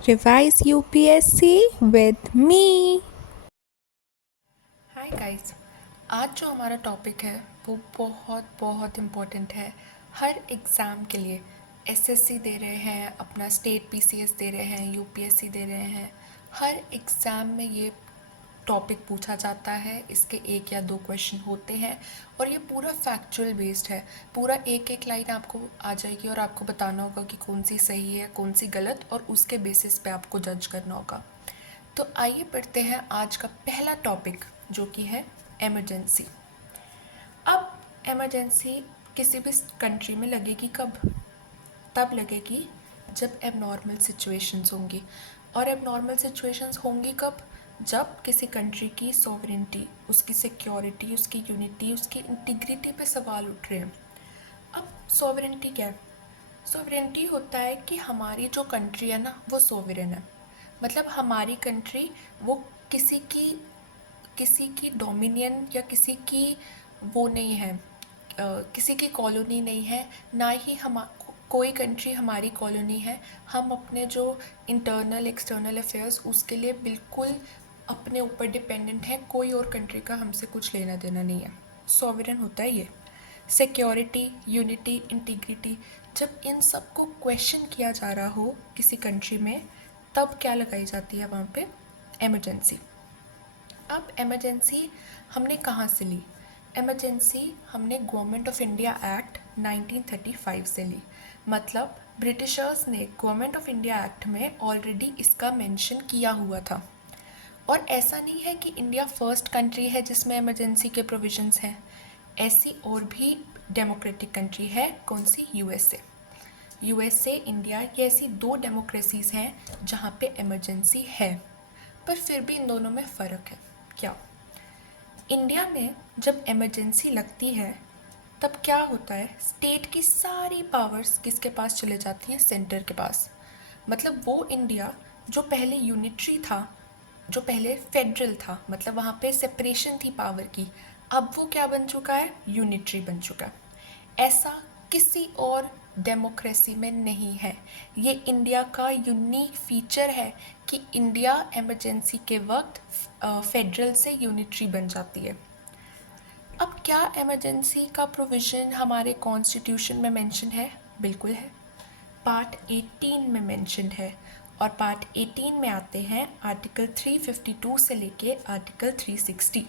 Revise UPSC with me. Hi guys. आज जो हमारा टॉपिक है वो बहुत बहुत इम्पोर्टेंट है हर एग्ज़ाम के लिए। एसएससी दे रहे हैं, अपना स्टेट पीसीएस दे रहे हैं, यूपीएससी दे रहे हैं। हर एग्ज़ाम में ये टॉपिक पूछा जाता है, इसके एक या दो क्वेश्चन होते हैं और ये पूरा फैक्चुअल बेस्ड है। पूरा एक एक लाइन आपको आ जाएगी और आपको बताना होगा कि कौन सी सही है कौन सी गलत, और उसके बेसिस पे आपको जज करना होगा। तो आइए पढ़ते हैं आज का पहला टॉपिक, जो कि है इमरजेंसी। अब इमरजेंसी किसी भी कंट्री में लगेगी कब? तब लगेगी जब एबनॉर्मल सिचुएशंस होंगी। और एबनॉर्मल सिचुएशंस होंगी कब? जब किसी कंट्री की सॉवरेनिटी, उसकी सिक्योरिटी, उसकी यूनिटी, उसकी इंटीग्रिटी पे सवाल उठ रहे हैं। अब सॉवरेनिटी क्या है? सॉवरेनिटी होता है कि हमारी जो कंट्री है ना वो सोवरेन है। मतलब हमारी कंट्री वो किसी की डोमिनियन या किसी की वो नहीं है, किसी की कॉलोनी नहीं है, ना ही हम कोई कंट्री हमारी कॉलोनी है। हम अपने जो इंटरनल एक्सटर्नल अफेयर्स उसके लिए बिल्कुल अपने ऊपर डिपेंडेंट हैं, कोई और कंट्री का हमसे कुछ लेना देना नहीं है। सॉवरेन होता है ये। सिक्योरिटी, यूनिटी, इंटीग्रिटी, जब इन सब को क्वेश्चन किया जा रहा हो किसी कंट्री में, तब क्या लगाई जाती है वहाँ पे? इमरजेंसी। अब इमरजेंसी हमने कहाँ से ली? इमरजेंसी हमने गवर्नमेंट ऑफ इंडिया एक्ट 1935 से ली। मतलब ब्रिटिशर्स ने गवर्नमेंट ऑफ इंडिया एक्ट में ऑलरेडी इसका मेंशन किया हुआ था। और ऐसा नहीं है कि इंडिया फर्स्ट कंट्री है जिसमें इमरजेंसी के प्रोविजंस हैं। ऐसी और भी डेमोक्रेटिक कंट्री है। कौन सी? यूएसए। यूएसए, इंडिया, ये ऐसी दो डेमोक्रेसीज हैं जहाँ पे इमरजेंसी है। पर फिर भी इन दोनों में फ़र्क है। क्या? इंडिया में जब इमरजेंसी लगती है तब क्या होता है? स्टेट की सारी पावर्स किसके पास चले जाती हैं? सेंटर के पास। मतलब वो इंडिया जो पहले यूनिटरी था, जो पहले फेडरल था, मतलब वहाँ पे सेपरेशन थी पावर की, अब वो क्या बन चुका है? यूनिटरी बन चुका है। ऐसा किसी और डेमोक्रेसी में नहीं है। ये इंडिया का यूनिक फीचर है कि इंडिया इमरजेंसी के वक्त फेडरल से यूनिटरी बन जाती है। अब क्या इमरजेंसी का प्रोविज़न हमारे कॉन्स्टिट्यूशन में मेंशन है? बिल्कुल है। पार्ट 18 में मेंशनड है। और पार्ट 18 में आते हैं आर्टिकल 352 से लेके आर्टिकल 360।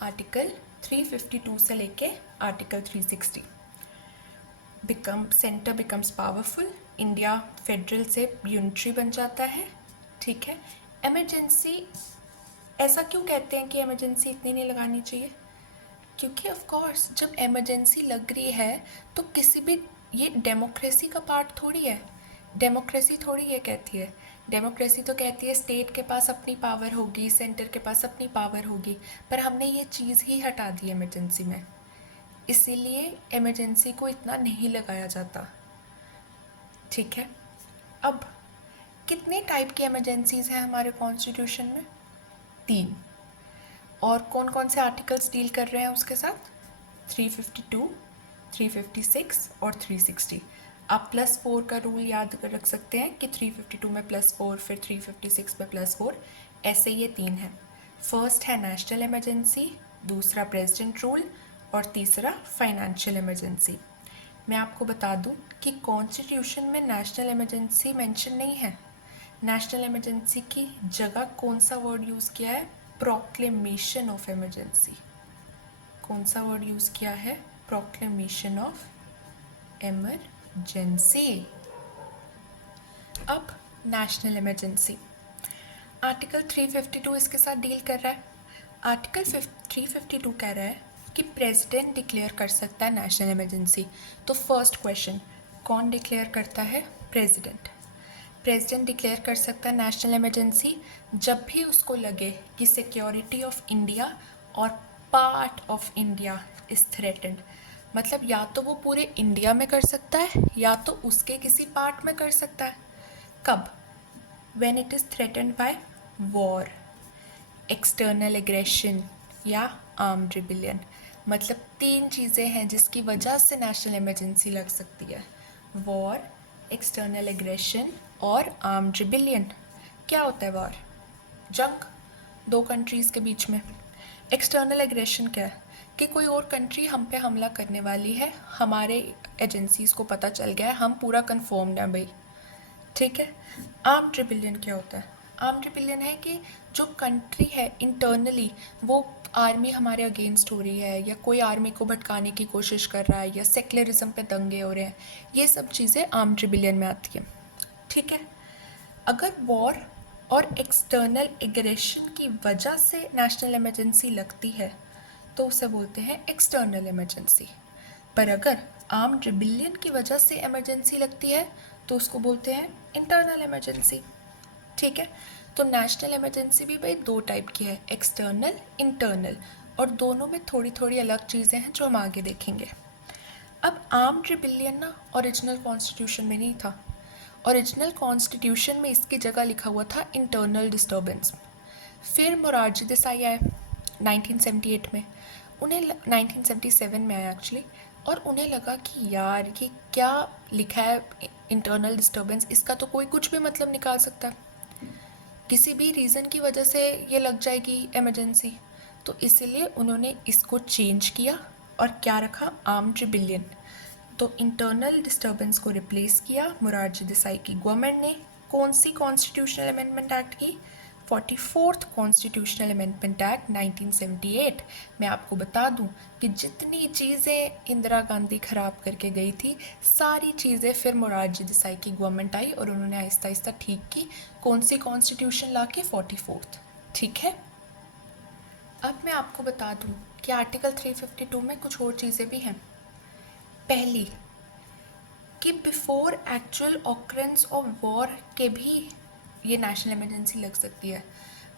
आर्टिकल 352 से लेके article 360। Centre becomes powerful, India federal से यूनिटरी बन जाता है। ठीक है। इमरजेंसी, ऐसा क्यों कहते हैं कि इमरजेंसी इतनी नहीं लगानी चाहिए? क्योंकि ऑफ कोर्स जब इमरजेंसी लग रही है तो किसी भी, ये डेमोक्रेसी का पार्ट थोड़ी है। डेमोक्रेसी थोड़ी ये कहती है। डेमोक्रेसी तो कहती है स्टेट के पास अपनी पावर होगी, सेंटर के पास अपनी पावर होगी। पर हमने ये चीज़ ही हटा दी इमरजेंसी में, इसीलिए इमरजेंसी को इतना नहीं लगाया जाता। ठीक है। अब कितने टाइप की इमरजेंसीज हैं हमारे कॉन्स्टिट्यूशन में? 3। और कौन कौन से आर्टिकल्स डील कर रहे हैं उसके साथ? 352, 356 और 360। आप +4 का रूल याद कर रख सकते हैं कि 352 में +4, फिर 356 में +4, ऐसे ये 3 हैं। फर्स्ट है नेशनल इमरजेंसी, दूसरा प्रेसिडेंट रूल और तीसरा फाइनेंशियल इमरजेंसी। मैं आपको बता दूं कि कॉन्स्टिट्यूशन में नेशनल इमरजेंसी मेंशन नहीं है। नेशनल इमरजेंसी की जगह कौन सा वर्ड यूज़ किया है? Proclamation of emergency. कौन सा वर्ड यूज़ किया है? Proclamation of emergency. अब नेशनल इमरजेंसी, आर्टिकल 352 इसके साथ डील कर रहा है। आर्टिकल 352 कह रहा है कि प्रेसिडेंट डिक्लेयर कर सकता है नेशनल इमरजेंसी। तो फर्स्ट क्वेश्चन, कौन डिक्लेयर करता है? प्रेसिडेंट। प्रेसिडेंट डिक्लेयर कर सकता है नेशनल इमरजेंसी जब भी उसको लगे कि सिक्योरिटी ऑफ इंडिया और part of India is threatened. मतलब या तो वो पूरे इंडिया में कर सकता है या तो उसके किसी पार्ट में कर सकता है। कब? When it is threatened by war, external aggression या आर्म्ड रिबिलियन। मतलब 3 चीज़ें हैं जिसकी वजह से नेशनल इमरजेंसी लग सकती है: वॉर, एक्सटर्नल एग्रेशन और आर्म्ड रिबिलियन। क्या होता है वॉर? जंग दो कंट्रीज़ के बीच में। एक्सटर्नल एग्रेशन क्या है? कि कोई और कंट्री हम पे हमला करने वाली है, हमारे एजेंसीज़ को पता चल गया है, हम पूरा कन्फर्म्ड हैं भाई, ठीक है। आर्म्ड रिबिलियन क्या होता है? आर्म्ड रिबिलियन है कि जो कंट्री है इंटरनली वो आर्मी हमारे अगेंस्ट हो रही है, या कोई आर्मी को भटकाने की कोशिश कर रहा है, या सेक्युलरिज्म पे दंगे हो रहे हैं, ये सब चीज़ें आर्म्ड रिबिलियन में आती हैं, ठीक है। अगर वॉर और एक्सटर्नल एग्रेशन की वजह से नेशनल इमरजेंसी लगती है तो उसे बोलते हैं एक्सटर्नल इमरजेंसी। पर अगर आर्म्ड रिबिलियन की वजह से इमरजेंसी लगती है तो उसको बोलते हैं इंटरनल इमरजेंसी, ठीक है। तो नेशनल इमरजेंसी भी भाई दो टाइप की है, एक्सटर्नल, इंटरनल, और दोनों में थोड़ी थोड़ी अलग चीज़ें हैं जो हम आगे देखेंगे। अब आर्म्ड रिबिलियन ना ओरिजिनल कॉन्स्टिट्यूशन में नहीं था। ओरिजिनल कॉन्स्टिट्यूशन में इसकी जगह लिखा हुआ था इंटरनल डिस्टर्बेंस। फिर मोरारजी देसाई आए 1978 में, उन्हें 1977 में आया एक्चुअली, और उन्हें लगा कि यार ये क्या लिखा है इंटरनल डिस्टर्बेंस, इसका तो कोई कुछ भी मतलब निकाल सकता है, किसी भी रीज़न की वजह से ये लग जाएगी इमरजेंसी। तो इसीलिए उन्होंने इसको चेंज किया और क्या रखा, आर्म्ड रिबिलियन। तो इंटरनल डिस्टर्बेंस को रिप्लेस किया मोरारजी देसाई की गवर्नमेंट ने। कौन सी कॉन्स्टिट्यूशनल अमेंडमेंट एक्ट की? 44th constitutional amendment act 1978। मैं आपको बता दूं कि जितनी चीज़ें इंदिरा गांधी ख़राब करके गई थी, सारी चीज़ें फिर मोरारजी देसाई की गवर्नमेंट आई और उन्होंने आहिस्ता आहिस्ता ठीक की। कौन सी कॉन्स्टिट्यूशन ला के? 44th, ठीक है। अब मैं आपको बता दूं कि आर्टिकल 352 में कुछ और चीज़ें भी हैं। पहली कि before actual occurrence of war के भी ये नेशनल इमरजेंसी लग सकती है।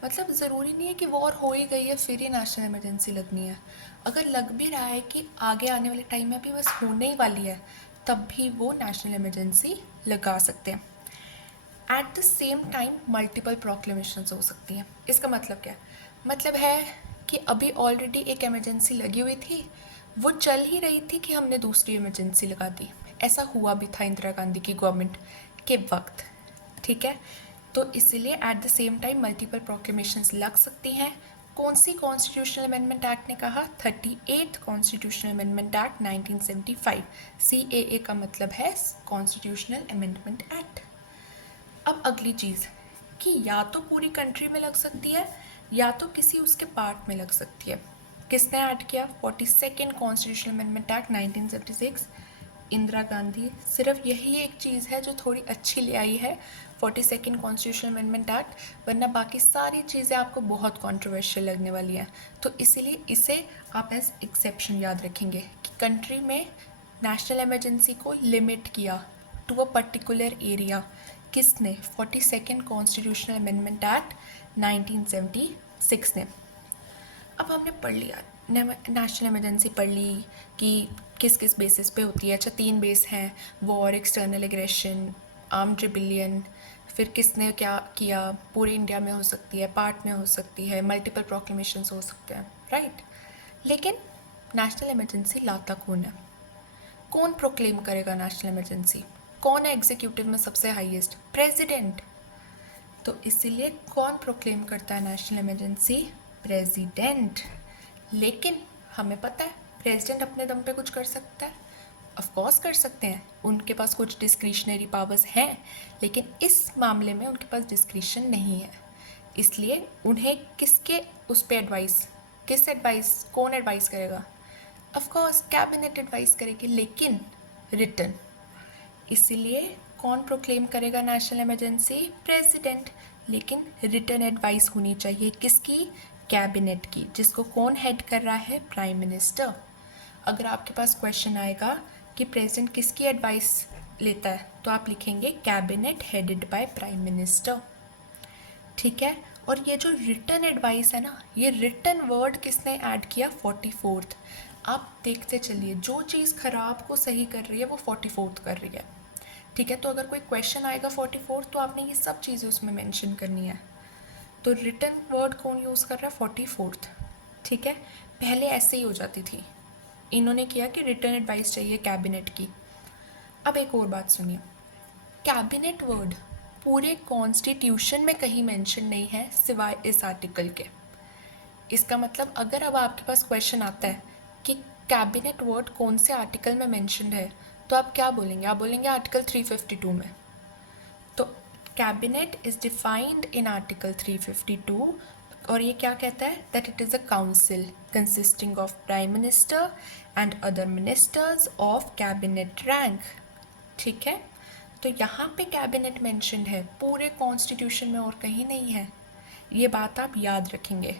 मतलब ज़रूरी नहीं है कि वॉर हो ही गई है फिर ही नेशनल इमरजेंसी लगनी है। अगर लग भी रहा है कि आगे आने वाले टाइम में भी बस होने ही वाली है, तब भी वो नेशनल इमरजेंसी लगा सकते हैं। At the same time multiple proclamations हो सकती हैं। इसका मतलब क्या है? मतलब है कि अभी ऑलरेडी एक इमरजेंसी लगी हुई थी, वो चल ही रही थी कि हमने दूसरी इमरजेंसी लगा दी। ऐसा हुआ भी था इंदिरा गांधी की गवर्नमेंट के वक्त, ठीक है। तो इसीलिए at the same time multiple proclamations लग सकती हैं। कौन सी कॉन्स्टिट्यूशनल अमेंडमेंट एक्ट ने कहा? 38th constitutional amendment act 1975। CAA का मतलब है कॉन्स्टिट्यूशनल अमेंडमेंट एक्ट। अब अगली चीज़ कि या तो पूरी कंट्री में लग सकती है या तो किसी उसके पार्ट में लग सकती है। किसने ऐड किया? 42nd constitutional amendment act 1976, Indira Gandhi. सिर्फ यही एक चीज़ है जो थोड़ी अच्छी ले आई है 42nd कॉन्स्टिट्यूशनल अमेंडमेंट एक्ट, वरना बाकी सारी चीज़ें आपको बहुत कॉन्ट्रोवर्शियल लगने वाली हैं। तो इसीलिए इसे आप एज एक्सेप्शन याद रखेंगे कि कंट्री में नेशनल इमरजेंसी को लिमिट किया टू अ पर्टिकुलर एरिया। किसने? 42nd कॉन्स्टिट्यूशनल अमेंडमेंट एक्ट 1976 ने। अब हमने पढ़ लिया नेशनल इमरजेंसी, पढ़ ली कि किस किस बेसिस पे होती है। अच्छा, 3 बेस हैं, war, external aggression, armed rebellion. फिर किसने क्या किया, पूरे इंडिया में हो सकती है, पार्ट में हो सकती है, मल्टीपल प्रोक्लेमेशंस हो सकते हैं, राइट। लेकिन नेशनल इमरजेंसी लाता कौन है? कौन प्रोक्लेम करेगा नेशनल इमरजेंसी? कौन है एग्जीक्यूटिव में सबसे हाईएस्ट? प्रेसिडेंट। तो इसीलिए कौन प्रोक्लेम करता है नेशनल इमरजेंसी? प्रेसिडेंट। लेकिन हमें पता है प्रेसिडेंट अपने दम पे कुछ कर सकता है, ऑफ कोर्स कर सकते हैं, उनके पास कुछ डिस्क्रिशनरी पावर्स हैं, लेकिन इस मामले में उनके पास डिस्क्रिशन नहीं है। इसलिए उन्हें किसके उस पर एडवाइस, किस एडवाइस, कौन एडवाइस करेगा? ऑफ कोर्स कैबिनेट एडवाइस करेगी, लेकिन रिटन। इसीलिए कौन प्रोक्लेम करेगा नेशनल इमरजेंसी? प्रेसिडेंट। लेकिन रिटन एडवाइस होनी चाहिए किसकी? कैबिनेट की, जिसको कौन हेड कर रहा है? Prime minister. अगर आपके पास क्वेश्चन आएगा कि प्रेसिडेंट किसकी एडवाइस लेता है, तो आप लिखेंगे cabinet headed by prime minister, ठीक है। और ये जो रिटन एडवाइस है ना, ये रिटन वर्ड किसने ऐड किया? 44th। आप देखते चलिए, जो चीज़ ख़राब को सही कर रही है वो 44th कर रही है, ठीक है। तो अगर कोई क्वेश्चन आएगा 44th, तो आपने ये सब चीज़ें उसमें मेंशन करनी है। तो रिटन वर्ड कौन यूज़ कर रहा है? 44th, ठीक है। पहले ऐसे ही हो जाती थी, इन्होंने किया कि रिटन एडवाइस चाहिए कैबिनेट की। अब एक और बात सुनिए, कैबिनेट वर्ड पूरे कॉन्स्टिट्यूशन में कहीं मेंशन नहीं है सिवाय इस आर्टिकल के। इसका मतलब अगर अब आपके पास क्वेश्चन आता है कि कैबिनेट वर्ड कौन से आर्टिकल में मेंशन्ड है, तो आप क्या बोलेंगे? आप बोलेंगे आर्टिकल 352 में। तो cabinet is defined in article 352 और ये क्या कहता है? That it is a council consisting of prime minister and other ministers of cabinet rank. ठीक है, तो यहाँ पे कैबिनेट मेंशन्ड है, पूरे कॉन्स्टिट्यूशन में और कहीं नहीं है। ये बात आप याद रखेंगे।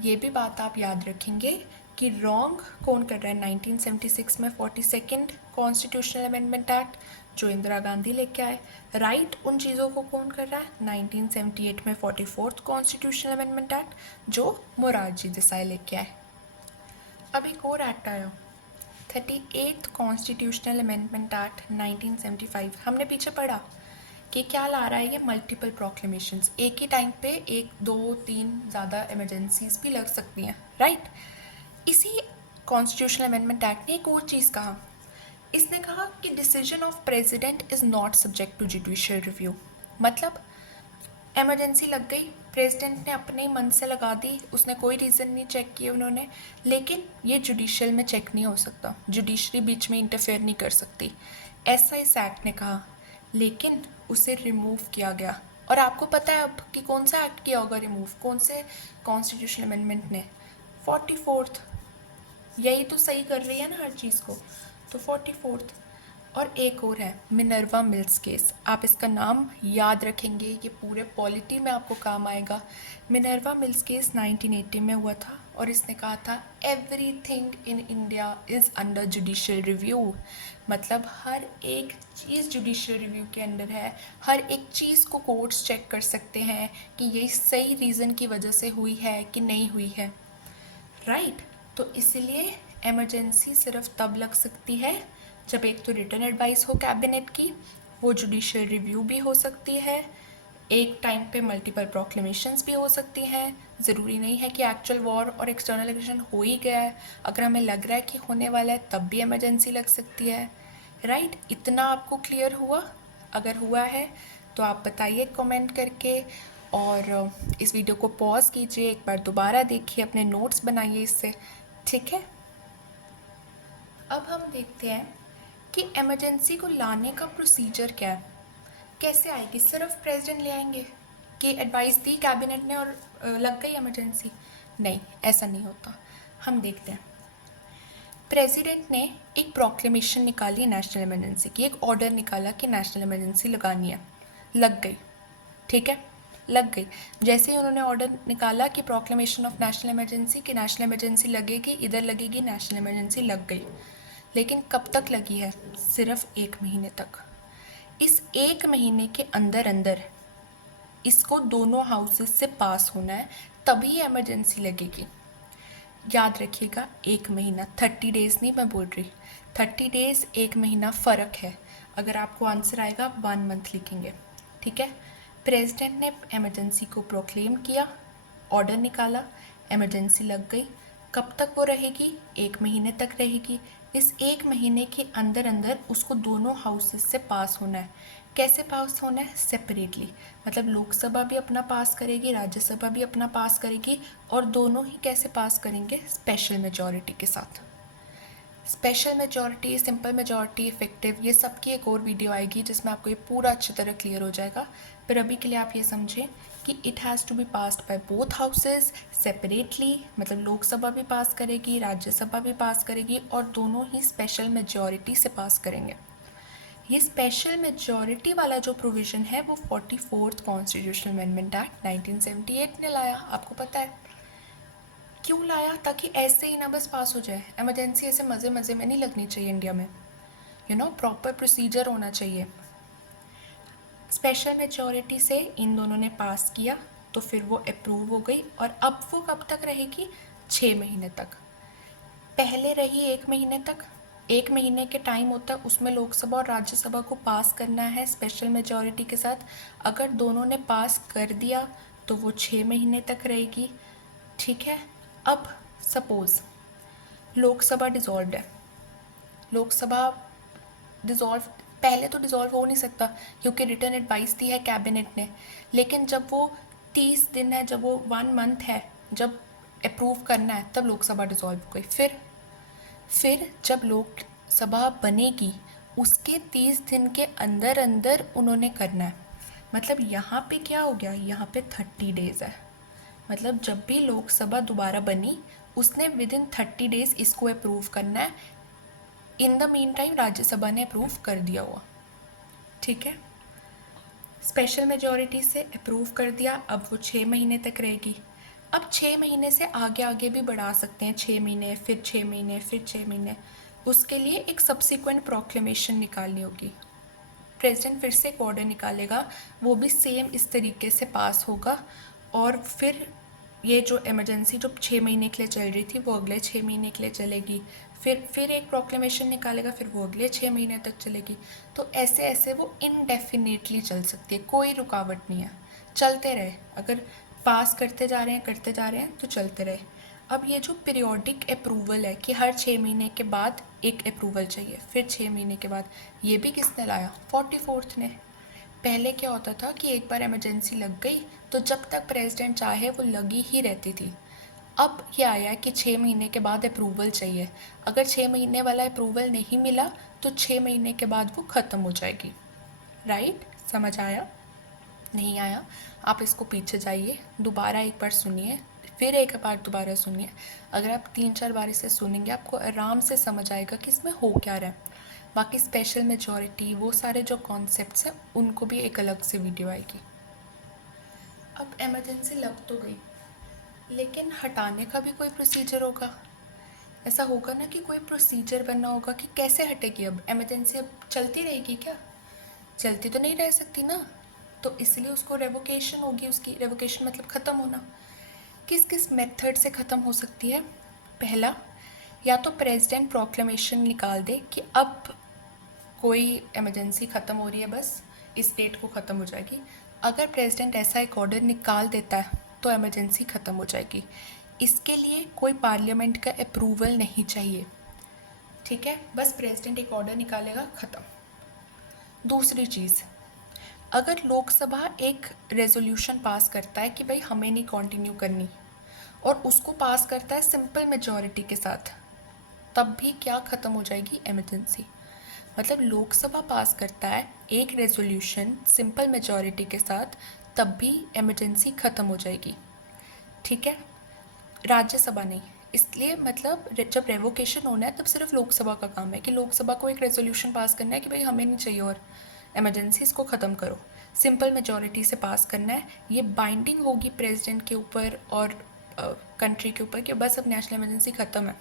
ये भी बात आप याद रखेंगे कि रॉन्ग कौन कर रहा है 1976 में 42nd कॉन्स्टिट्यूशनल अमेंडमेंट एक्ट जो इंदिरा गांधी लेके आए। राइट उन चीज़ों को कौन कर रहा है 1978 में 44th कॉन्स्टिट्यूशनल अमेंडमेंट एक्ट जो मोरारजी देसाई लेके आए। अब एक और एक्ट आया 38th कॉन्स्टिट्यूशनल अमेंडमेंट एक्ट 1975। हमने पीछे पढ़ा कि क्या ला रहा है ये? मल्टीपल प्रोक्लेमेशंस। एक ही टाइम पे 1 2 3 ज़्यादा इमरजेंसीज भी लग सकती हैं, राइट। इसी कॉन्स्टिट्यूशनल अमेंडमेंट एक्ट ने एक और चीज़ कहा। इसने कहा कि decision of president is not subject to judicial review. मतलब इमरजेंसी लग गई, प्रेसिडेंट ने अपने ही मन से लगा दी, उसने कोई रीज़न नहीं चेक किए उन्होंने, लेकिन ये जुडिशियल में चेक नहीं हो सकता, जुडिशरी बीच में इंटरफेयर नहीं कर सकती, ऐसा इस एक्ट ने कहा। लेकिन उसे रिमूव किया गया। और आपको पता है अब कि कौन सा एक्ट किया होगा रिमूव? कौन से कॉन्स्टिट्यूशनल अमेंडमेंट ने? 44th। यही तो सही कर रही है ना हर चीज़ को, तो 44th। और एक और है मिनर्वा मिल्स केस, आप इसका नाम याद रखेंगे, ये पूरे पॉलिटी में आपको काम आएगा। मिनर्वा मिल्स केस 1980 में हुआ था और इसने कहा था everything in India is under judicial review. मतलब हर एक चीज़ जुडिशियल रिव्यू के अंडर है, हर एक चीज़ को कोर्ट्स चेक कर सकते हैं कि ये सही रीज़न की वजह से हुई है कि नहीं हुई है, राइट। तो इसलिए इमरजेंसी सिर्फ तब लग सकती है जब एक तो रिटन एडवाइस हो कैबिनेट की, वो जुडिशियल रिव्यू भी हो सकती है, एक टाइम पे मल्टीपल प्रोक्लेमेशंस भी हो सकती हैं। ज़रूरी नहीं है कि एक्चुअल वॉर और एक्सटर्नल एग्रेशन हो ही गया है, अगर हमें लग रहा है कि होने वाला है तब भी इमरजेंसी लग सकती है, राइट। इतना आपको क्लियर हुआ? अगर हुआ है तो आप बताइए कमेंट करके, और इस वीडियो को पॉज कीजिए, एक बार दोबारा देखिए, अपने नोट्स बनाइए इससे, ठीक है। अब हम देखते हैं कि इमरजेंसी को लाने का प्रोसीजर क्या है, कैसे आएगी? सिर्फ प्रेसिडेंट ले आएंगे कि एडवाइस दी कैबिनेट ने और लग गई इमरजेंसी? नहीं, ऐसा नहीं होता। हम देखते हैं। प्रेसिडेंट ने एक प्रोक्लेमेशन निकाली नेशनल इमरजेंसी की, एक ऑर्डर निकाला कि नेशनल इमरजेंसी लगानी है, लग गई, ठीक है, लग गई। जैसे ही उन्होंने ऑर्डर निकाला कि प्रोक्लेमेशन ऑफ नेशनल इमरजेंसी, कि नेशनल इमरजेंसी लगेगी, इधर लगेगी, नेशनल इमरजेंसी लग गई। लेकिन कब तक लगी है? सिर्फ 1 महीने तक। इस 1 महीने के अंदर अंदर इसको दोनों हाउसेस से पास होना है, तभी इमरजेंसी लगेगी। याद रखिएगा, 1 महीना, 30 डेज़ नहीं मैं बोल रही, 30 डेज़ 1 महीना फ़र्क है। अगर आपको आंसर आएगा 1 मंथ लिखेंगे, ठीक है। प्रेसिडेंट ने इमरजेंसी को प्रोक्लेम किया, ऑर्डर निकाला, इमरजेंसी लग गई। कब तक वो रहेगी? 1 महीने तक रहेगी। इस 1 महीने के अंदर अंदर उसको दोनों हाउसेस से पास होना है। कैसे पास होना है? सेपरेटली, मतलब लोकसभा भी अपना पास करेगी, राज्यसभा भी अपना पास करेगी, और दोनों ही कैसे पास करेंगे? स्पेशल मेजॉरिटी के साथ। Special majority, simple majority, effective, ये सब की एक और वीडियो आएगी जिसमें आपको ये पूरा अच्छी तरह क्लियर हो जाएगा। पर अभी के लिए आप ये समझें कि it has to be passed by both houses separately, मतलब लोकसभा भी पास करेगी, राज्यसभा भी पास करेगी, और दोनों ही स्पेशल मेजॉरिटी से पास करेंगे। ये स्पेशल मेजॉरिटी वाला जो प्रोविज़न है वो 44th कॉन्स्टिट्यूशनल अमेंडमेंट एक्ट 1978 ने लाया। आपको पता है क्यों लाया? ताकि ऐसे ही ना बस पास हो जाए। इमरजेंसी ऐसे मज़े मज़े में नहीं लगनी चाहिए इंडिया में, प्रॉपर प्रोसीजर होना चाहिए। स्पेशल मेजॉरिटी से इन दोनों ने पास किया तो फिर वो अप्रूव हो गई, और अब वो कब तक रहेगी? 6 महीने तक। पहले रही 1 महीने तक। 1 महीने के टाइम होता है, उसमें लोकसभा और राज्यसभा को पास करना है स्पेशल मेजॉरिटी के साथ। अगर दोनों ने पास कर दिया तो वो 6 महीने तक रहेगी, ठीक है। अब सपोज़ लोकसभा डिज़ोल्व है, लोकसभा डिज़ोल्व पहले तो डिज़ोल्व हो नहीं सकता क्योंकि रिटर्न एडवाइस दी है कैबिनेट ने, लेकिन जब वो 30 दिन है, जब वो 1 मंथ है, जब अप्रूव करना है, तब लोकसभा डिज़ोल्व हो गई। फिर जब लोकसभा बनेगी उसके 30 दिन के अंदर अंदर उन्होंने करना है। मतलब यहाँ पे क्या हो गया, यहाँ पे 30 डेज़ है। मतलब जब भी लोकसभा दोबारा बनी उसने विद इन 30 डेज़ इसको अप्रूव करना है। In the mean time Rajya Sabha ने अप्रूव कर दिया हुआ, ठीक है। स्पेशल मेजॉरिटी से अप्रूव कर दिया, अब वो 6 महीने तक रहेगी। अब 6 महीने से आगे आगे भी बढ़ा सकते हैं, 6 महीने, फिर 6 महीने, फिर 6 महीने। उसके लिए एक सब्सिक्वेंट प्रोक्लेमेशन निकालनी होगी। प्रेसिडेंट फिर से एक ऑर्डर निकालेगा, वो भी सेम इस तरीके से पास होगा, और फिर ये जो इमरजेंसी जो 6 महीने के लिए चल रही थी वो अगले 6 महीने के लिए चलेगी। फिर एक प्रोक्लेमेशन निकालेगा, फिर वो अगले 6 महीने तक चलेगी। तो ऐसे ऐसे वो इनडेफिनेटली चल सकती है, कोई रुकावट नहीं है, चलते रहे। अगर पास करते जा रहे हैं तो चलते रहे। अब ये जो पीरियोडिक अप्रूवल है कि हर 6 महीने के बाद एक अप्रूवल चाहिए, फिर 6 महीने के बाद, ये भी किसने लाया, 44th ने। पहले क्या होता था कि एक बार इमरजेंसी लग गई तो जब तक प्रेसिडेंट चाहे वो लगी ही रहती थी। अब ये आया कि 6 महीने के बाद अप्रूवल चाहिए। अगर 6 महीने वाला अप्रूवल नहीं मिला तो 6 महीने के बाद वो ख़त्म हो जाएगी। राइट, समझ आया? नहीं आया, आप इसको पीछे जाइए, दोबारा एक बार सुनिए, फिर एक बार दोबारा सुनिए। अगर आप 3-4 बार इसे सुनेंगे आपको आराम से समझ आएगा कि इसमें हो क्या रहा है। बाकी स्पेशल मेजॉरिटी, वो सारे जो कॉन्सेप्ट्स हैं उनको भी एक अलग से वीडियो आएगी। अब इमरजेंसी लग तो गई, लेकिन हटाने का भी कोई प्रोसीजर होगा। ऐसा होगा ना कि कोई प्रोसीजर बनना होगा कि कैसे हटेगी। अब इमरजेंसी अब चलती रहेगी क्या? चलती तो नहीं रह सकती ना, तो इसलिए उसको रेवोकेशन होगी। उसकी रेवोकेशन मतलब ख़त्म होना। किस किस मेथड से ख़त्म हो सकती है? पहला, या तो प्रेसिडेंट प्रोक्लेमेशन निकाल दे कि अब कोई इमरजेंसी ख़त्म हो रही है, बस इस डेट को ख़त्म हो जाएगी। अगर प्रेसिडेंट ऐसा एक ऑर्डर निकाल देता है तो इमरजेंसी ख़त्म हो जाएगी। इसके लिए कोई पार्लियामेंट का अप्रूवल नहीं चाहिए, ठीक है। बस प्रेसिडेंट एक ऑर्डर निकालेगा, ख़त्म। दूसरी चीज़, अगर लोकसभा एक रेजोल्यूशन पास करता है कि भाई हमें नहीं कंटिन्यू करनी, और उसको पास करता है सिंपल मेजॉरिटी के साथ, तब भी क्या ख़त्म हो जाएगी, इमरजेंसी। मतलब लोकसभा पास करता है एक रेजोल्यूशन सिंपल मेजॉरिटी के साथ, तब भी इमरजेंसी ख़त्म हो जाएगी, ठीक है। राज्यसभा नहीं। इसलिए मतलब जब रेवोकेशन होना है तब सिर्फ लोकसभा का काम है कि लोकसभा को एक रेजोल्यूशन पास करना है कि भाई हमें नहीं चाहिए और इमरजेंसी, इसको ख़त्म करो। सिंपल मेजॉरिटी से पास करना है। ये बाइंडिंग होगी प्रेसिडेंट के ऊपर और कंट्री के ऊपर कि बस अब नेशनल इमरजेंसी ख़त्म है,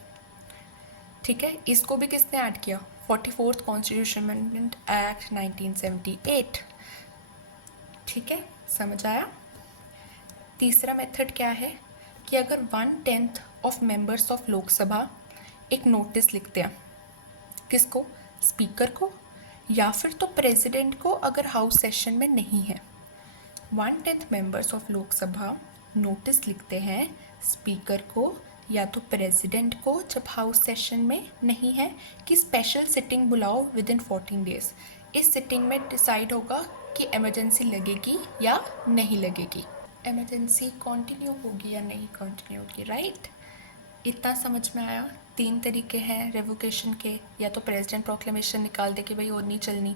ठीक है। इसको भी किसने ऐड किया? 44th कॉन्स्टिट्यूशन अमेंडमेंट एक्ट 1978, ठीक है, समझ आया। तीसरा मेथड क्या है कि अगर 1/10 ऑफ मेंबर्स ऑफ लोकसभा एक नोटिस लिखते हैं, किसको? स्पीकर को, या फिर तो प्रेसिडेंट को अगर हाउस सेशन में नहीं है। 1/10 मेंबर्स ऑफ लोकसभा नोटिस लिखते हैं स्पीकर को या तो प्रेसिडेंट को जब हाउस सेशन में नहीं है कि स्पेशल सिटिंग बुलाओ विद इन 14 डेज। इस सिटिंग में डिसाइड होगा कि इमरजेंसी लगेगी या नहीं लगेगी, इमरजेंसी कंटिन्यू होगी या नहीं कंटिन्यू होगी। राइट, इतना समझ में आया। 3 तरीके हैं रेवोकेशन के, या तो प्रेसिडेंट प्रोक्लेमेशन निकाल दे कि भाई और नहीं चलनी,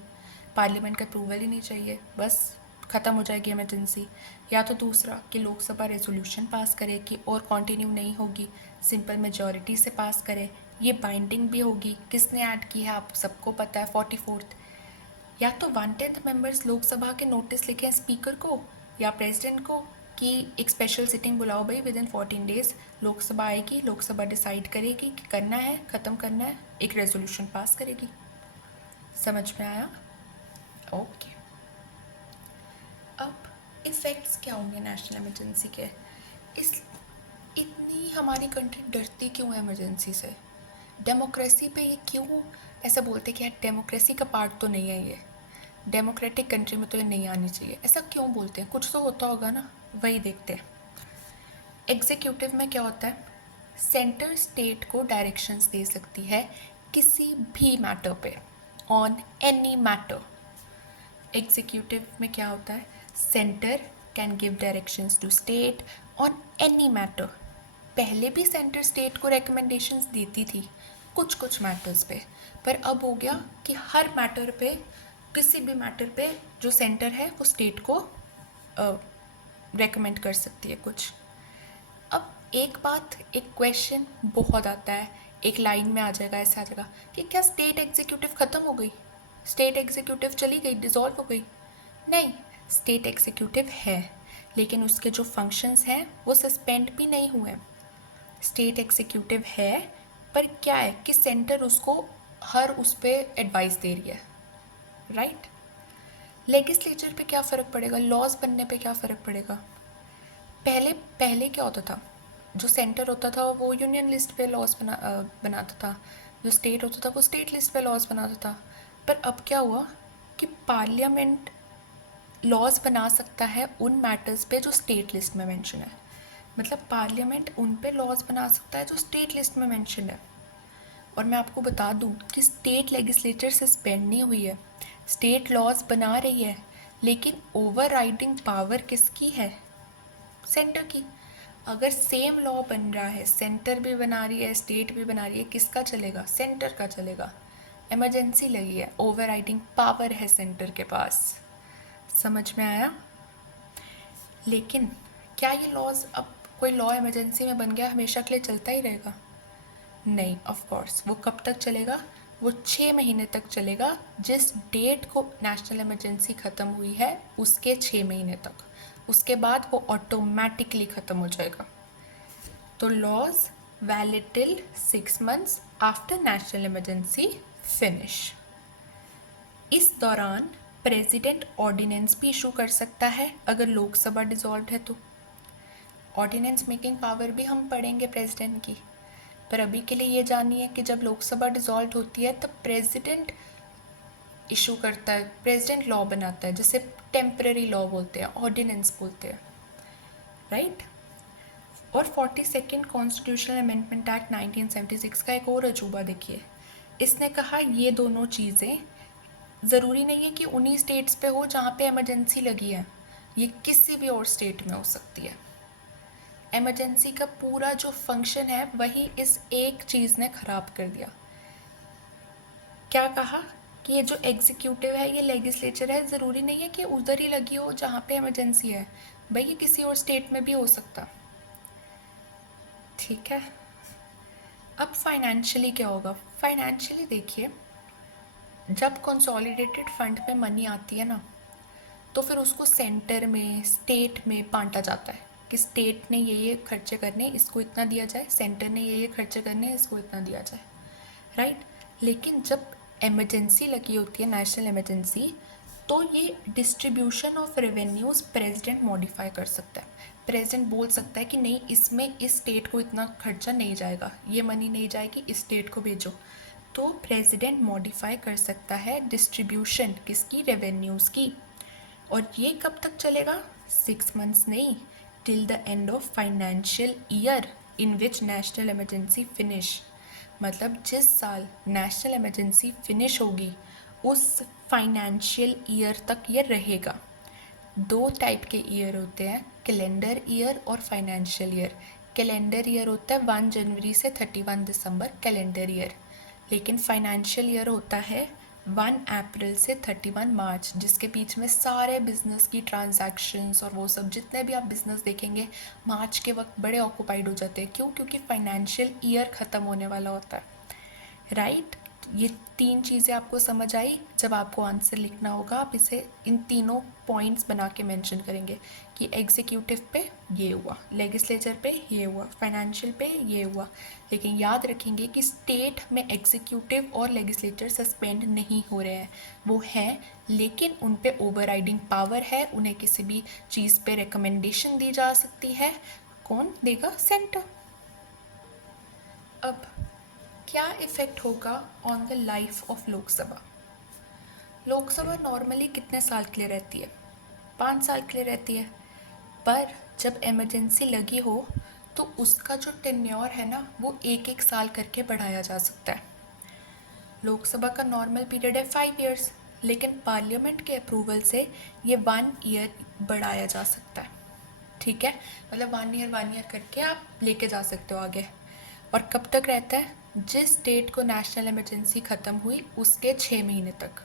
पार्लियामेंट का अप्रूवल ही नहीं चाहिए, बस ख़त्म हो जाएगी इमरजेंसी। या तो दूसरा कि लोकसभा रेजोल्यूशन पास करे कि और कंटिन्यू नहीं होगी, सिंपल मेजॉरिटी से पास करे। ये बाइंडिंग भी होगी, किसने ऐड की है आप सबको पता है, 44th। या तो 1/10 मेंबर्स लोकसभा के नोटिस लिखें स्पीकर को या प्रेसिडेंट को कि एक स्पेशल सिटिंग बुलाओ भाई विद इन 14 डेज, लोकसभा आएगी, लोकसभा डिसाइड करेगी कि करना है, ख़त्म करना है, एक रेजोल्यूशन पास करेगी। समझ में आया? ओके। अब इफ़ेक्ट्स क्या होंगे नेशनल इमरजेंसी के? इस इतनी हमारी कंट्री डरती क्यों है इमरजेंसी से? डेमोक्रेसी पे ये क्यों ऐसा बोलते कि यार डेमोक्रेसी का पार्ट तो नहीं है ये, डेमोक्रेटिक कंट्री में तो ये नहीं आनी चाहिए, ऐसा क्यों बोलते हैं? कुछ तो होता होगा ना, वही देखते हैं। एग्जीक्यूटिव में क्या होता है? सेंटर स्टेट को डायरेक्शंस दे सकती है किसी भी मैटर पे, ऑन एनी मैटर। एग्जीक्यूटिव में क्या होता है, centre can give directions to state on any matter. पहले भी सेंटर स्टेट को रिकमेंडेशंस देती थी कुछ कुछ मैटर्स पे, पर अब हो गया कि हर मैटर पे, किसी भी मैटर पे जो सेंटर है वो स्टेट को रेकमेंड कर सकती है कुछ। अब एक बात, एक क्वेश्चन बहुत आता है, एक लाइन में आ जाएगा, ऐसा आ जाएगा कि क्या स्टेट एग्जीक्यूटिव ख़त्म हो गई, स्टेट एग्जीक्यूटिव चली गई, डिसॉल्व हो गई? नहीं, स्टेट एग्जीक्यूटिव है, लेकिन उसके जो फंक्शंस हैं वो सस्पेंड भी नहीं हुए। स्टेट एग्जीक्यूटिव है, पर क्या है कि सेंटर उसको हर उस पर एडवाइस दे रही है, राइट। लेगिस्लेचर पे क्या फ़र्क पड़ेगा, लॉज बनने पे क्या फ़र्क पड़ेगा? पहले पहले क्या होता था, जो सेंटर होता था वो यूनियन लिस्ट पे लॉज बनाता था, जो स्टेट होता था वो स्टेट लिस्ट पे लॉज बनाता था। पर अब क्या हुआ कि पार्लियामेंट लॉज बना सकता है उन मैटर्स पे जो स्टेट लिस्ट में मेंशन है। मतलब पार्लियामेंट उन पे लॉज बना सकता है जो स्टेट लिस्ट में मेंशन है। और मैं आपको बता दूं कि स्टेट लेजिस्लेचर सस्पेंड नहीं हुई है, स्टेट लॉज बना रही है, लेकिन ओवर राइडिंग पावर किसकी है, सेंटर की। अगर सेम लॉ बन रहा है, सेंटर भी बना रही है, स्टेट भी बना रही है, किसका चलेगा, सेंटर का चलेगा। इमरजेंसी लगी है, ओवर राइडिंग पावर है सेंटर के पास। समझ में आया? लेकिन क्या ये लॉज, अब कोई लॉ इमरजेंसी में बन गया हमेशा के लिए चलता ही रहेगा? नहीं, ऑफ कोर्स। वो कब तक चलेगा? वो 6 महीने तक चलेगा, जिस डेट को नेशनल इमरजेंसी ख़त्म हुई है उसके 6 महीने तक। उसके बाद वो ऑटोमेटिकली ख़त्म हो जाएगा। तो laws valid till 6 months after national emergency finish. इस दौरान प्रेसिडेंट ऑर्डिनेंस भी इशू कर सकता है अगर लोकसभा डिसॉल्व है तो। ऑर्डिनेंस मेकिंग पावर भी हम पढ़ेंगे प्रेसिडेंट की, पर अभी के लिए ये जानिए कि जब लोकसभा डिसॉल्व होती है तब प्रेसिडेंट इशू करता है, प्रेसिडेंट लॉ बनाता है, जिसे टेम्पररी लॉ बोलते हैं, ऑर्डिनेंस बोलते हैं, राइट। और 42nd कॉन्स्टिट्यूशनल अमेंडमेंट एक्ट 1976 का एक और अजूबा देखिए। इसने कहा ये दोनों चीज़ें ज़रूरी नहीं है कि उन्हीं स्टेट्स पे हो जहाँ पे इमरजेंसी लगी है, ये किसी भी और स्टेट में हो सकती है। इमरजेंसी का पूरा जो फंक्शन है वही इस एक चीज़ ने ख़राब कर दिया। क्या कहा कि ये जो एग्जीक्यूटिव है, ये लेजिस्लेचर है, ज़रूरी नहीं है कि उधर ही लगी हो जहाँ पे इमरजेंसी है, भाई ये किसी और स्टेट में भी हो सकता। ठीक है। अब फाइनेंशियली क्या होगा? फाइनेंशियली देखिए, जब कंसोलिडेटेड फंड में मनी आती है ना, तो फिर उसको सेंटर में, स्टेट में बांटा जाता है कि स्टेट ने ये खर्चे करने, इसको इतना दिया जाए, सेंटर ने ये खर्चे करने, इसको इतना दिया जाए, राइट। लेकिन जब इमरजेंसी लगी होती है, नेशनल इमरजेंसी, तो ये distribution of revenues president modify कर सकता है। प्रेसिडेंट बोल सकता है कि नहीं, इसमें इस स्टेट को इतना खर्चा नहीं जाएगा, ये मनी नहीं जाएगी, इस स्टेट को भेजो। तो प्रेसिडेंट मॉडिफाई कर सकता है डिस्ट्रीब्यूशन किसकी, रेवेन्यूज़ की। और ये कब तक चलेगा? 6 months नहीं, till the end of financial year in which national emergency finish. मतलब जिस साल नेशनल इमरजेंसी फिनिश होगी उस फाइनेंशियल ईयर तक ये रहेगा। 2 टाइप के ईयर होते हैं, कैलेंडर ईयर और फाइनेंशियल ईयर। कैलेंडर ईयर होता है 1 जनवरी से 31 दिसंबर, कैलेंडर ईयर। लेकिन फाइनेंशियल ईयर होता है 1 अप्रैल से 31 मार्च, जिसके बीच में सारे बिजनेस की ट्रांजैक्शंस और वो सब, जितने भी आप बिजनेस देखेंगे मार्च के वक्त बड़े ऑक्यूपाइड हो जाते हैं। क्यों? क्योंकि फाइनेंशियल ईयर ख़त्म होने वाला होता है, राइट। ये 3 चीज़ें आपको समझ आई। जब आपको आंसर लिखना होगा आप इसे इन तीनों पॉइंट्स बना के मेंशन करेंगे कि एग्जीक्यूटिव पे ये हुआ, लेजिस्लेचर पे ये हुआ, फाइनेंशियल पे ये हुआ। लेकिन याद रखेंगे कि स्टेट में एग्जीक्यूटिव और लेजिस्लेचर सस्पेंड नहीं हो रहे हैं, वो हैं, लेकिन उन पे ओवरराइडिंग पावर है, उन्हें किसी भी चीज़ पे रिकमेंडेशन दी जा सकती है। कौन देगा? सेंटर। अब क्या इफ़ेक्ट होगा on the life of Lok Sabha? Lok Sabha normally कितने साल के लिए रहती है? 5 साल के लिए रहती है। पर जब इमरजेंसी लगी हो तो उसका जो टेन्योर है ना, वो 1-1 साल करके बढ़ाया जा सकता है। लोकसभा का नॉर्मल पीरियड है 5 ईयर्स, लेकिन पार्लियामेंट के अप्रूवल से ये 1 ईयर बढ़ाया जा सकता है। ठीक है, मतलब 1 ईयर करके आप लेके जा सकते हो आगे। और कब तक रहता है? जिस डेट को नेशनल इमरजेंसी ख़त्म हुई उसके 6 महीने तक।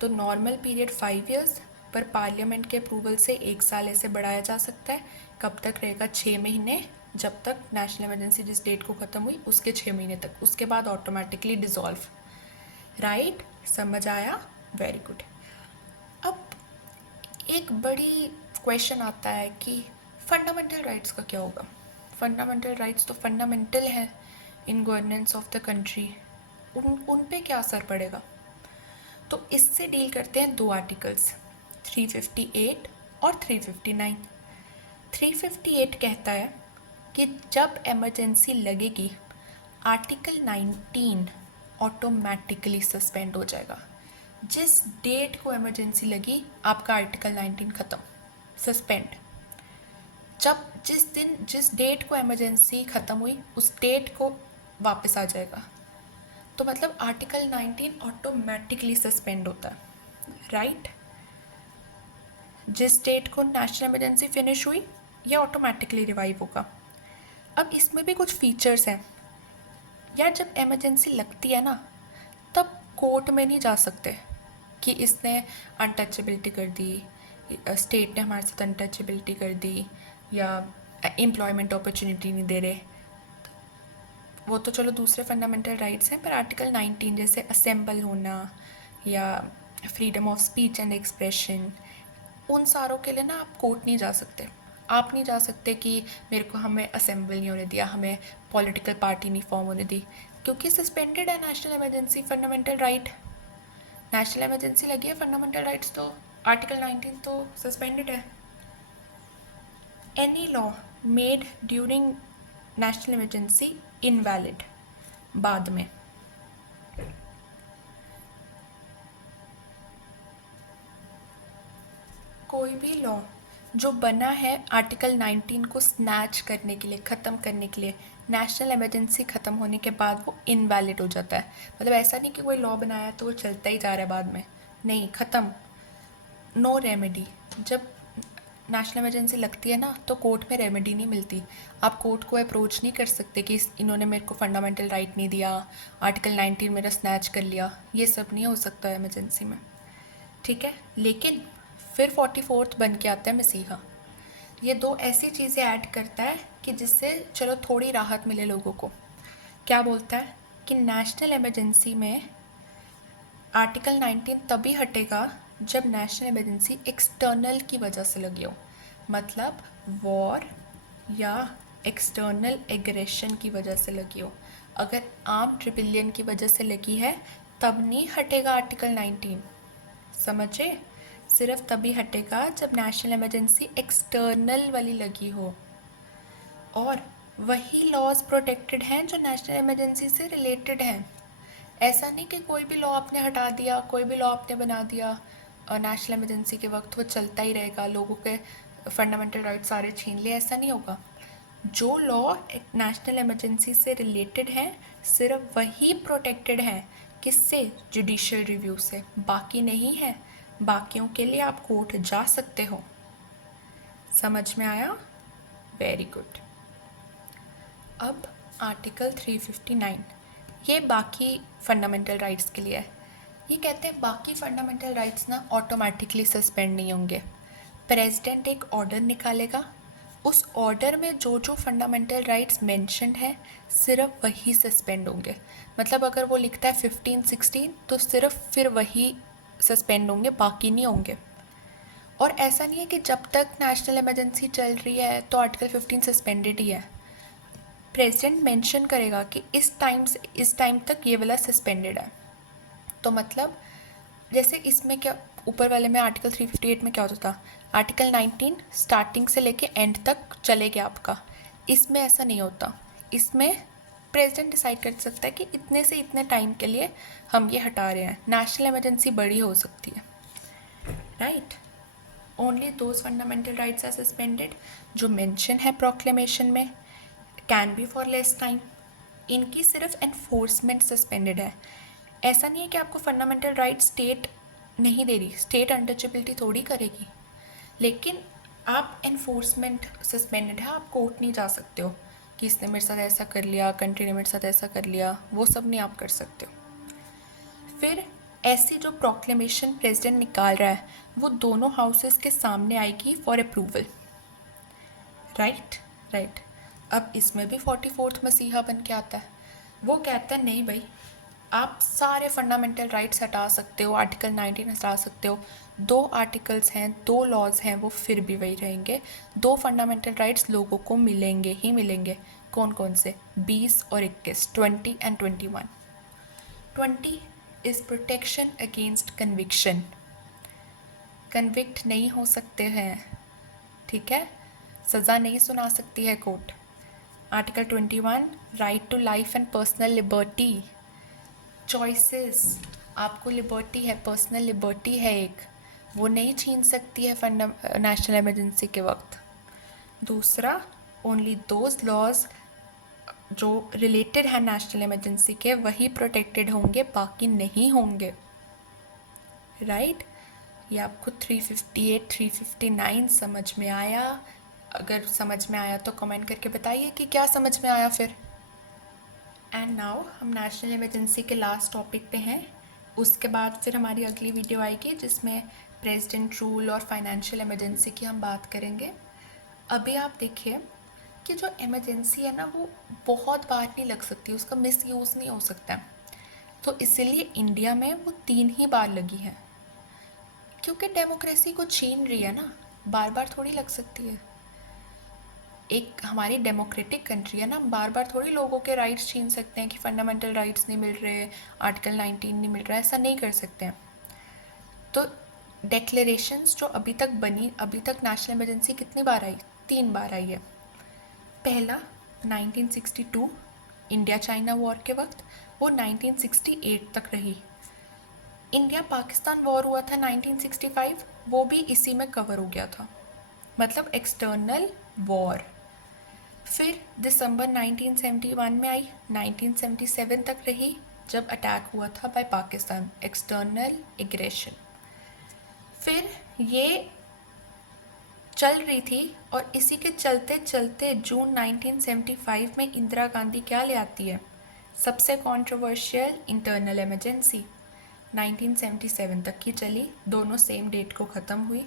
तो नॉर्मल पीरियड 5 ईयर्स, पर पार्लियामेंट के अप्रूवल से 1 साल ऐसे बढ़ाया जा सकता है। कब तक रहेगा? 6 महीने, जब तक नेशनल इमरजेंसी जिस डेट को ख़त्म हुई उसके 6 महीने तक। उसके बाद ऑटोमेटिकली डिज़ोल्व। राइट, समझ आया? Very good. अब एक बड़ी क्वेश्चन आता है कि फंडामेंटल राइट्स का क्या होगा? फंडामेंटल राइट्स तो फंडामेंटल हैं in governance of the country, उन पे क्या असर पड़ेगा? तो इससे डील करते हैं 2 आर्टिकल्स, 358 और 359। 358 कहता है कि जब इमरजेंसी लगेगी आर्टिकल 19 ऑटोमेटिकली सस्पेंड हो जाएगा। जिस डेट को इमरजेंसी लगी आपका आर्टिकल 19 ख़त्म, सस्पेंड। जब जिस डेट को इमरजेंसी ख़त्म हुई उस डेट को वापस आ जाएगा। तो मतलब आर्टिकल 19 ऑटोमेटिकली सस्पेंड होता है। राइट, जिस डेट को नेशनल इमरजेंसी फिनिश हुई ये ऑटोमेटिकली रिवाइव होगा। अब इसमें भी कुछ फीचर्स हैं यार। जब इमरजेंसी लगती है ना, तब कोर्ट में नहीं जा सकते कि इसने अनटचेबिलिटी कर दी, स्टेट ने हमारे साथ अनटचेबिलिटी कर दी, या एम्प्लॉयमेंट अपॉर्चुनिटी नहीं दे रहे। वो तो चलो दूसरे फंडामेंटल राइट्स हैं, पर आर्टिकल 19 जैसे असेंबल होना या freedom of speech and expression, उन सारों के लिए ना आप कोर्ट नहीं जा सकते। आप नहीं जा सकते कि मेरे को हमें असेंबल नहीं होने दिया, हमें पॉलिटिकल पार्टी नहीं फॉर्म होने दी, क्योंकि सस्पेंडेड है national emergency, fundamental right. National emergency लगी है, फंडामेंटल राइट्स तो आर्टिकल 19 तो सस्पेंडेड है। Any law made during national emergency invalid. बाद में कोई भी लॉ जो बना है आर्टिकल 19 को स्नैच करने के लिए, ख़त्म करने के लिए, नेशनल इमरजेंसी ख़त्म होने के बाद वो इनवैलिड हो जाता है। मतलब ऐसा नहीं कि कोई लॉ बनाया तो वो चलता ही जा रहा है बाद में, नहीं, ख़त्म, नो रेमेडी। जब नेशनल इमरजेंसी लगती है ना तो कोर्ट में रेमेडी नहीं मिलती। आप कोर्ट को अप्रोच नहीं कर सकते कि इन्होंने मेरे को फंडामेंटल राइट नहीं दिया, आर्टिकल 19 मेरा स्नैच कर लिया, ये सब नहीं हो सकता है इमरजेंसी में। ठीक है, लेकिन फिर 44th बन के आता है मसीहा। ये दो ऐसी चीज़ें ऐड करता है कि जिससे चलो थोड़ी राहत मिले लोगों को। क्या बोलता है कि नेशनल इमरजेंसी में आर्टिकल 19 तभी हटेगा जब नेशनल इमरजेंसी एक्सटर्नल की वजह से लगी हो, मतलब वॉर या एक्सटर्नल एग्रेशन की वजह से लगी हो। अगर आर्म्ड रिबिलियन की वजह से लगी है तब नहीं हटेगा आर्टिकल 19, समझे? सिर्फ तभी हटेगा जब नेशनल इमरजेंसी एक्सटर्नल वाली लगी हो, और वही लॉज प्रोटेक्टेड हैं जो नेशनल इमरजेंसी से रिलेटेड हैं। ऐसा नहीं कि कोई भी लॉ आपने हटा दिया, कोई भी लॉ आपने बना दिया और नेशनल इमरजेंसी के वक्त वो चलता ही रहेगा, लोगों के फंडामेंटल राइट सारे छीन लिए, ऐसा नहीं होगा। जो लॉ नेशनल इमरजेंसी से रिलेटेड हैं सिर्फ वही प्रोटेक्टेड हैं, किससे? जुडिशियल रिव्यू से, बाकी नहीं है। बाकियों के लिए आप कोर्ट जा सकते हो। समझ में आया? Very good. अब आर्टिकल 359, ये बाकी फंडामेंटल राइट्स के लिए है। ये कहते हैं बाकी फंडामेंटल राइट्स ना ऑटोमेटिकली सस्पेंड नहीं होंगे। प्रेसिडेंट एक ऑर्डर निकालेगा, उस ऑर्डर में जो जो फंडामेंटल राइट्स मेंशन्ड है सिर्फ वही सस्पेंड होंगे। मतलब अगर वो लिखता है 15, 16 तो सिर्फ फिर वही सस्पेंड होंगे, बाकी नहीं होंगे। और ऐसा नहीं है कि जब तक नेशनल इमरजेंसी चल रही है तो आर्टिकल 15 सस्पेंडेड ही है। प्रेसिडेंट मेंशन करेगा कि इस टाइम से इस टाइम तक ये वाला सस्पेंडेड है। तो मतलब जैसे इसमें क्या, ऊपर वाले में आर्टिकल 358 में क्या होता था, आर्टिकल 19 स्टार्टिंग से लेके एंड तक चलेगा आपका। इसमें ऐसा नहीं होता। इसमें प्रेसिडेंट डिसाइड कर सकता है कि इतने से इतने टाइम के लिए हम ये हटा रहे हैं। नेशनल इमरजेंसी बड़ी हो सकती है, right. Only those fundamental rights are suspended जो मेंशन है प्रोक्लेमेशन में, can be for less time. इनकी सिर्फ एनफोर्समेंट सस्पेंडेड है, ऐसा नहीं है कि आपको फंडामेंटल राइट स्टेट नहीं दे रही, स्टेट अनटचेबिलिटी थोड़ी करेगी, लेकिन आप एनफोर्समेंट सस्पेंडेड है, आप कोर्ट नहीं जा सकते हो कि इसने मेरे साथ ऐसा कर लिया, कंट्री ने मेरे साथ ऐसा कर लिया, वो सब नहीं आप कर सकते हो। फिर ऐसी जो प्रोक्लेमेशन प्रेसिडेंट निकाल रहा है वो दोनों हाउसेस के सामने आएगी फॉर अप्रूवल, राइट राइट। अब इसमें भी 44th मसीहा बन के आता है, वो कहता है नहीं भाई, आप सारे फंडामेंटल राइट्स हटा सकते हो, आर्टिकल 19 हटा सकते हो, दो आर्टिकल्स हैं, दो लॉज हैं, वो फिर भी वही रहेंगे, दो फंडामेंटल राइट्स लोगों को मिलेंगे ही मिलेंगे। कौन कौन से? 20 और 21, 20 and 21। 20 is protection against conviction, convict नहीं हो सकते हैं, ठीक है, सज़ा नहीं सुना सकती है court. Article 21, right to life and personal liberty, choices, आपको लिबर्टी है, पर्सनल लिबर्टी है एक, वो नहीं छीन सकती है नेशनल इमरजेंसी के वक्त। दूसरा, ओनली दोज लॉज जो रिलेटेड है नेशनल इमरजेंसी के वही प्रोटेक्टेड होंगे, बाकी नहीं होंगे, राइट। ये आपको 358, 359 समझ में आया? अगर समझ में आया तो कमेंट करके बताइए कि क्या समझ में आया फिर। एंड नाउ हम नेशनल इमरजेंसी के लास्ट टॉपिक पे हैं, उसके बाद फिर हमारी अगली वीडियो आएगी जिसमें प्रेसिडेंट रूल और फाइनेंशियल इमरजेंसी की हम बात करेंगे। अभी आप देखिए कि जो इमरजेंसी है ना वो बहुत बार नहीं लग सकती, उसका मिस यूज़ नहीं हो सकता, तो इसीलिए इंडिया में वो 3 ही बार लगी है, क्योंकि डेमोक्रेसी को छीन रही है ना, बार बार थोड़ी लग सकती है। एक हमारी डेमोक्रेटिक कंट्री है ना, बार बार थोड़ी लोगों के राइट्स छीन सकते हैं कि फंडामेंटल राइट्स नहीं मिल रहे, आर्टिकल 19 नहीं मिल रहा, ऐसा नहीं कर सकते हैं। तो डेक्लेरेशंस जो अभी तक बनी, अभी तक नेशनल इमरजेंसी कितनी बार आई? 3 बार आई है। पहला 1962 इंडिया चाइना वॉर के वक्त, वो 1968 तक रही। इंडिया पाकिस्तान वॉर हुआ था 1965, वो भी इसी में कवर हो गया था, मतलब एक्सटर्नल वॉर। फिर दिसंबर 1971 में आई, 1977 तक रही, जब अटैक हुआ था बाय पाकिस्तान, एक्सटर्नल एग्रेशन। फिर ये चल रही थी और इसी के चलते चलते जून 1975 में इंदिरा गांधी क्या ले आती है? सबसे कंट्रोवर्शियल इंटरनल इमरजेंसी। 1977 तक की चली, दोनों सेम डेट को ख़त्म हुई।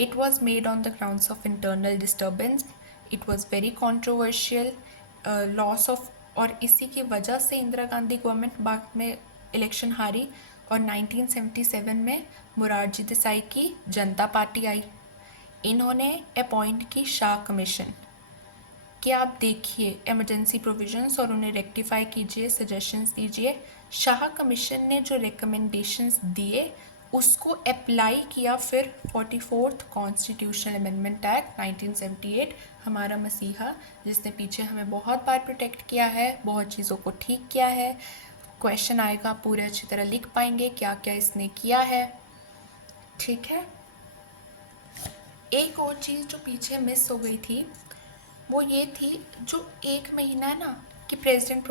It was made on the grounds of internal disturbance, it was very controversial, loss of, और इसी की वजह से इंदिरा गांधी गवर्नमेंट बाद में इलेक्शन हारी और 1977 में मोरारजी देसाई की जनता पार्टी आई। इन्होंने अपॉइंट की शाह कमीशन कि आप देखिए इमरजेंसी प्रोविजंस और उन्हें रेक्टिफाई कीजिए, सजेशंस दीजिए। शाह कमीशन ने जो रिकमेंडेशंस दिए उसको अप्लाई किया फिर 44th कॉन्स्टिट्यूशनल अमेंडमेंट एक्ट 1978, हमारा मसीहा जिसने पीछे हमें बहुत बार प्रोटेक्ट किया है, बहुत चीज़ों को ठीक किया है। क्वेश्चन आएगा, पूरे अच्छी तरह लिख पाएंगे क्या क्या इसने किया है, ठीक है। एक और चीज़ जो पीछे मिस हो गई थी वो ये थी, जो 1 महीना है ना कि प्रेसिडेंट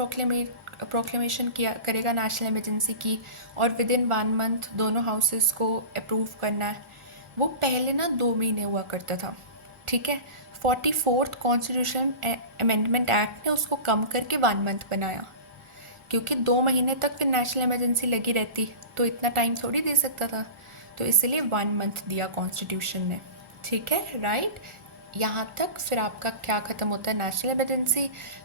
प्रोक्लेमेशन किया करेगा नेशनल इमरजेंसी की और विद इन 1 मंथ दोनों हाउसेस को अप्रूव करना है, वो पहले ना 2 महीने हुआ करता था, ठीक है। 44th कॉन्स्टिट्यूशन अमेंडमेंट एक्ट ने उसको कम करके 1 मंथ बनाया, क्योंकि 2 महीने तक फिर नेशनल इमरजेंसी लगी रहती तो इतना टाइम थोड़ी दे सकता था, तो इसलिए 1 मंथ दिया कॉन्स्टिट्यूशन ने, ठीक है, राइट। यहाँ तक फिर आपका क्या ख़त्म होता है? नेशनल इमरजेंसी,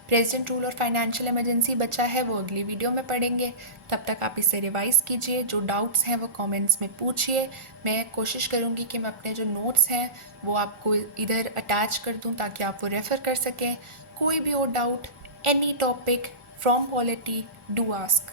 प्रेसिडेंट रूल और फाइनेंशियल इमरजेंसी बचा है, वो अगली वीडियो में पढ़ेंगे। तब तक आप इसे रिवाइज़ कीजिए, जो डाउट्स हैं वो कमेंट्स में पूछिए। मैं कोशिश करूँगी कि मैं अपने जो नोट्स हैं वो आपको इधर अटैच कर दूँ ताकि आप वो रेफ़र कर सकें। कोई भी और doubt, any topic from polity, do ask.